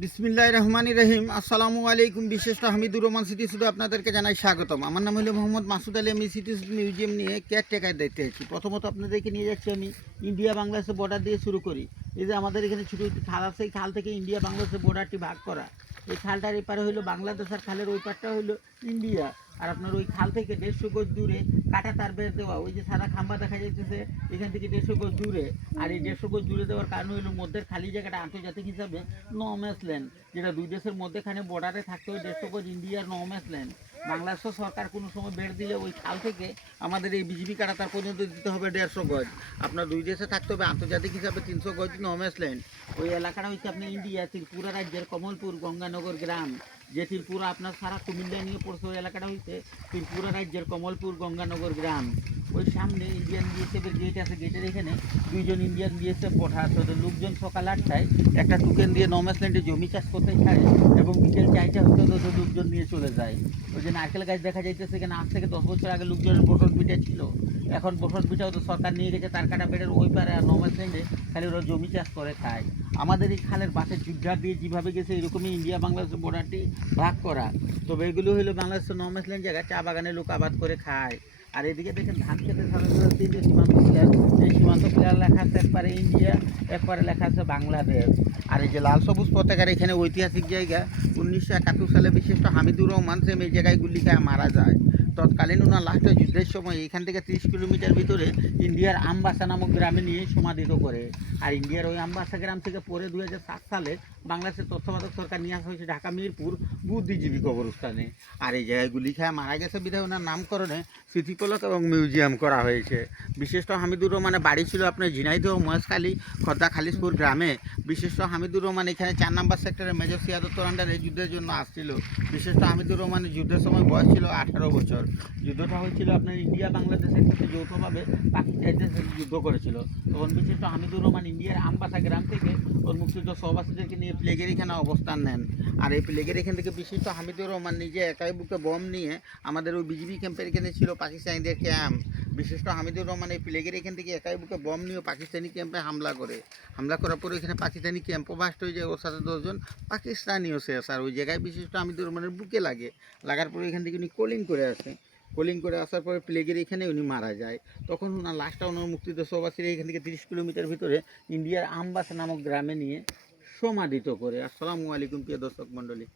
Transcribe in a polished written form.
বিসমিল্লাহির রহমানির রহিম। আসসালামু আলাইকুম। বিশেষ হামিদুর রহমান সিটি শুধু আপনাদেরকে জানাই স্বাগতম। আমার নাম হলো মোহাম্মদ মাসুদ আলী। আমি সিটি মিউজিয়াম নিয়ে কেয়ারটেকার দেখতে এসেছি। প্রথমত আপনাদেরকে নিয়ে যাচ্ছি আমি ইন্ডিয়া বাংলাদেশের বর্ডার দিয়ে শুরু করি। এই যে আমাদের এখানে ছোটো একটি খাল আছে, এই খাল থেকে ইন্ডিয়া বাংলাদেশের বর্ডারটি ভাগ করা। এই খালটার এপারে হইলো বাংলাদেশ, আর খালের ওই পারটা হইলো ইন্ডিয়া। আর আপনার ওই খাল থেকে 150 গজ দূরে কাটা তার বের দেওয়া, ওই যে সাদা খাম্বা দেখা যাইতেছে এখান থেকে 150 গজ দূরে। আর এই 150 গজ দূরে দেওয়ার কারণ হইলো মধ্যের খালি জায়গাটা আন্তর্জাতিক হিসাবে নো ম্যাচ ল্যান্ড, যেটা দুই দেশের মধ্যেখানে বর্ডারে থাকতে হয় 150 গজ ইন্ডিয়ার নো ম্যাচ ল্যান্ড। বাংলাদেশ সরকার কোনো সময় বের দিলে ওই খাল থেকে আমাদের এই বিজিবি কাটা তার পর্যন্ত দিতে হবে 150 গজ। আপনার দুই দেশে থাকতে হবে আন্তর্জাতিক হিসাবে 300 গজ নো ম্যাচ ল্যান্ড। ওই এলাকাটা হচ্ছে আপনি ইন্ডিয়া ত্রিপুরা রাজ্যের কমলপুর গঙ্গানগর গ্রাম, যে ত্রিপুরা আপনার সারা কুমিল্লা নিয়ে পড়ছে। ওই এলাকাটা হচ্ছে ত্রিপুরা রাজ্যের কমলপুর গঙ্গানগর গ্রাম। ওই সামনে ইন্ডিয়ান বিএসএফের গেট আছে, গেটের এখানে দুইজন ইন্ডিয়ান বিএসএফ পঠা আছে। লোকজন সকাল 8টায় একটা টোকেন দিয়ে নমেসল্যান্ডে জমি চাষ করতে ছাড়ে এবং বিকেল 4টা হতে হতে লোকজন নিয়ে চলে যায়। ওই যে নারকেল গাছ দেখা যাইতেছে, এখানে আজ থেকে 10 বছর আগে লোকজনের বসত ভিটা ছিল, এখন বসত ভিটাও তো সরকার নিয়ে গেছে তার কাটা বেড়ের ওই পারে। আর নমেসল্যান্ডে খালি ওরা জমি চাষ করে খায়। আমাদের এই খালের বাসে যুদ্ধা দিয়ে যেভাবে গেছে এরকমই ইন্ডিয়া বাংলাদেশের বর্ডারটি ভাগ করা। তবে এগুলো হলো বাংলাদেশের নমেসল্যান্ড জায়গা, চা বাগানে লোক আবাদ করে খায়। আর এদিকে দেখেন ধান খেতে সাধারণত যে সীমান্ত প্লেয়ার, এই সীমান্ত প্লেয়ার লেখা আছে একবারে ইন্ডিয়া, একবারে লেখা আছে বাংলাদেশ। আর এই যে লাল সবুজ পতাকার এখানে ঐতিহাসিক জায়গা, 1971 সালে বিশিষ্ট হামিদুর রহমান সেম এই জায়গায় গুলি খায় মারা যায়। তৎকালীন ওনার লাস্টের যুদ্ধের সময় এখান থেকে 30 কিলোমিটার ভিতরে ইন্ডিয়ার আমবাসা নামক গ্রামে নিয়ে সমাধিত করে। আর ইন্ডিয়ার ওই আমবাসা গ্রাম থেকে পরে 2007 সালে বাংলাদেশের তত্ত্বাবধায়ক সরকার নিয়ে আসা হয়েছে ঢাকা মিরপুর বুদ্ধিজীবী কবরস্থানে। আর এই জায়গায় গুলি খায় মারা গেছে বিধায় ওনার নামকরণে স্মৃতিফলক এবং মিউজিয়াম করা হয়েছে। বিশিষ্ট হামিদুর রহমানের বাড়ি ছিল আপনার ঝিনাইদহ মহেশখালী খর্দা খালিশপুর গ্রামে। বিশিষ্ট হামিদুর রহমান এখানে 4 নম্বর সেক্টরে মেজর সিয়াদত্তর আন্ডারে যুদ্ধের জন্য আসছিল। বিশিষ্ট হামিদুর রহমানের যুদ্ধের সময় বয়স ছিল 18 বছর। যুদ্ধটা হয়েছিল আপনার ইন্ডিয়া বাংলাদেশের সাথে যৌথভাবে পাকিস্তানের সাথে যুদ্ধ করেছিল। তখন বিশিষ্ট হামিদুর রহমান ইন্ডিয়ার আমবাসা গ্রাম থেকে ওর মুক্তিযুদ্ধ সহবাসীদেরকে নিয়ে প্লেগের এখানে অবস্থান নেন। আর এই প্লেগের এখান থেকে বিশিষ্ট হামিদুর রহমান নিজে একাই বুকে বম নিয়ে আমাদের ওই বিজিবি ক্যাম্পের এখানে ছিল পাকিস্তানিদের ক্যাম্প। বিশিষ্ট হামিদুর রহমান এই প্লেগের এখান থেকে একাই বুকে বম নিয়ে পাকিস্তানি ক্যাম্পে হামলা করার পরে এখানে পাকিস্তানি ক্যাম্পও বাস্ট হয়ে যায়। ওর সাথে 10 জন পাকিস্তানিও শেষ। আর ওই জায়গায় বিশিষ্ট হামিদুর রহমানের বুকে লাগার পরে এখান থেকে উনি কলিং করে আসার পরে প্লেগের এখানে উনি মারা যায়। তখন ওনার লাশটা ওনার মুক্তিযুদ্ধ সহবাসীরা এখান থেকে 30 কিলোমিটার ভিতরে ইন্ডিয়ার আমবাসা নামক গ্রামে নিয়ে সমাধিত করে। আসসালামু আলাইকুম প্রিয় দর্শক মণ্ডলী।